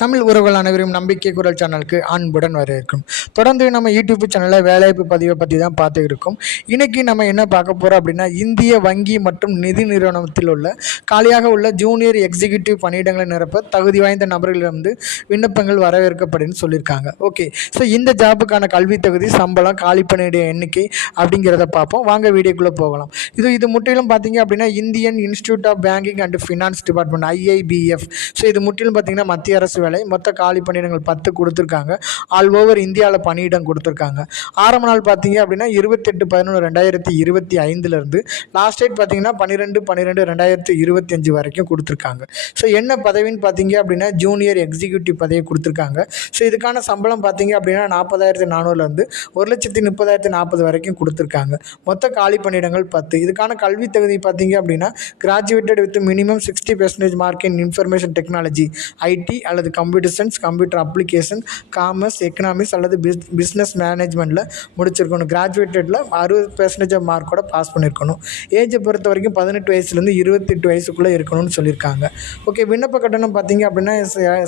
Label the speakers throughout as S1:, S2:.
S1: தமிழ் உறவுகள் அனைவரும் நம்பிக்கை குரல் சேனலுக்கு அன்புடன் வரவேற்கும். தொடர்ந்து நம்ம யூடியூப் சேனலில் வேலைவாய்ப்பு பதிவை பற்றி தான் பார்த்து இருக்கோம். இன்னைக்கு நம்ம என்ன பார்க்க போகிறோம் அப்படின்னா இந்திய வங்கி மற்றும் நிதி நிறுவனத்தில் உள்ள காலியாக உள்ள ஜூனியர் எக்ஸிக்யூட்டிவ் பணியிடங்களை நிரப்ப தகுதி வாய்ந்த நபர்களிடமிருந்து விண்ணப்பங்கள் வரவேற்கப்படுன்னு சொல்லியிருக்காங்க. ஓகே ஸோ இந்த ஜாபுக்கான கல்வி தகுதி சம்பளம் காலி பணியிட எண்ணிக்கை அப்படிங்கிறத பார்ப்போம். வாங்க வீடியோக்குள்ளே போகலாம். இது இது முற்றிலும் பார்த்தீங்க அப்படின்னா Indian institute of banking and finance department IIBF so இது முற்றிலும் பார்த்தீங்கன்னா மத்திய அரசு வேலை. மொத்த காலி பணியிடங்கள் பத்து கொடுத்துருக்காங்க. ஆல் ஓவர் இந்தியாவில் பணியிடம் கொடுத்துருக்காங்க. ஆரம்ப நாள் பார்த்தீங்க அப்படின்னா இருபத்தெட்டு பதினொன்று ரெண்டாயிரத்தி இருபத்தி ஐந்துலேருந்து லாஸ்ட் டேட் பார்த்தீங்கன்னா பன்னிரெண்டு பன்னிரெண்டு ரெண்டாயிரத்தி இருபத்தி அஞ்சு வரைக்கும் கொடுத்துருக்காங்க. ஸோ என்ன பதவின்னு பார்த்தீங்க அப்படின்னா ஜூனியர் எக்ஸிக்யூட்டிவ் பதவி கொடுத்துருக்காங்க. ஸோ இதுக்கான சம்பளம் பார்த்தீங்க அப்படின்னா நாற்பதாயிரத்தி நானூறுலேருந்து ஒரு லட்சத்தி முப்பதாயிரத்தி நாற்பது வரைக்கும் கொடுத்துருக்காங்க. மொத்த காலி பணியிடங்கள் பத்து. இதுக்கான கல்வி தகுதி பார்த்தீங்க அப்படின்னா graduated with minimum sixty percentage mark in information technology IT அல்லது computer science computer application commerce economics அல்லது பிஸ் பிஸ்னஸ் மேனேஜ்மெண்ட்டில் முடிச்சிருக்கணும். கிராஜுவேட்டடில் அறுபது பெர்சன்டேஜ் மார்க்கோட பாஸ் பண்ணியிருக்கணும் ஏஜை பொறுத்த வரைக்கும் பதினெட்டு வயசுலேருந்து இருபத்தெட்டு வயசுக்குள்ளே இருக்கணும்னு சொல்லியிருக்காங்க. ஓகே விண்ணப்ப கட்டணம் பார்த்தீங்க அப்படின்னா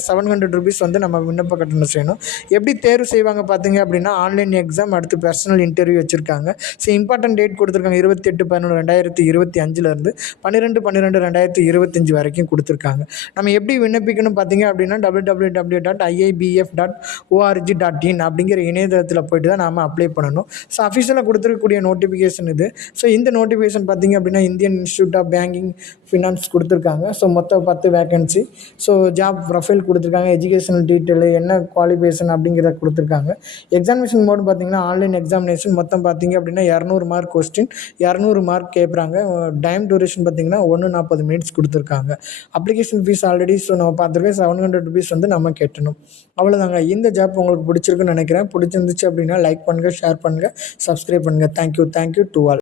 S1: செவன் ஹண்ட்ரட் ருபீஸ் வந்து நம்ம விண்ணப்ப கட்டணம் செய்யணும். எப்படி தேர்வு செய்வாங்க பார்த்தீங்க அப்படின்னா ஆன்லைன் எக்ஸாம் அடுத்து பர்சனல் இன்டர்வியூ வச்சுருக்காங்க. ஸோ இம்பார்ட்டன்ட் டேட் கொடுத்துருக்காங்க இருபத்தெட்டு பதினொன்று ரெண்டாயிரத்தி இருபத்தி அஞ்சுலேருந்து பன்னிரெண்டு பன்னிரெண்டு ரெண்டாயிரத்தி இருபத்தஞ்சு வரைக்கும் கொடுத்துருக்காங்க. நம்ம எப்படி விண்ணப்பிக்கணும் பார்த்தீங்க அப்படின்னா W W W dot IIBF dot ORG dot in அப்படிங்கிற இணையதளத்தில் போயிட்டு தான் நாம் அப்ளை பண்ணணும். ஸோ அஃபிஷியலாக கொடுத்துருக்கக்கூடிய நோட்டிஃபிகேஷன் இது. ஸோ இந்த நோட்டிஃபிகேஷன் பார்த்தீங்க அப்படின்னா Indian institute of banking finance கொடுத்துருக்காங்க. ஸோ மொத்தம் பத்து வேகன்சி ஸோ ஜாப் ப்ரொஃபைல் கொடுத்துருக்காங்க. எஜுகேஷனல் டீட்டெயிலு என்ன குவாலிஃபிகேஷன் அப்படிங்கிறத கொடுத்துருக்காங்க. எக்ஸாமினேஷன் மோட் பார்த்தீங்கன்னா ஆன்லைன் எக்ஸாமினேஷன் மொத்தம் பார்த்தீங்க அப்படின்னா இரநூறு மார்க் கொஸ்டின் இரநூறு மார்க் கேட்குறாங்க. டைம் டூரேஷன் பார்த்தீங்கன்னா ஒன்று நாற்பது மினிட்ஸ் கொடுத்துருக்காங்க. அப்ளிகேஷன் ஃபீஸ் ஆல்ரெடி ஸோ நம்ம பார்த்துருக்கேன் செவன் ஹண்ட்ரட் ருபீஸ் வந்து நம்ம கேட்டணும். அவ்வளோதாங்க இந்த ஜாப் உங்களுக்கு பிடிச்சிருக்குன்னு நினைக்கிறேன். பிடிச்சிருந்துச்சு அப்படின்னா லைக் பண்ணுங்கள் ஷேர் பண்ணுங்கள் சப்ஸ்கிரைப் பண்ணுங்கள் தேங்க்யூ தேங்க்யூ டு ஆல்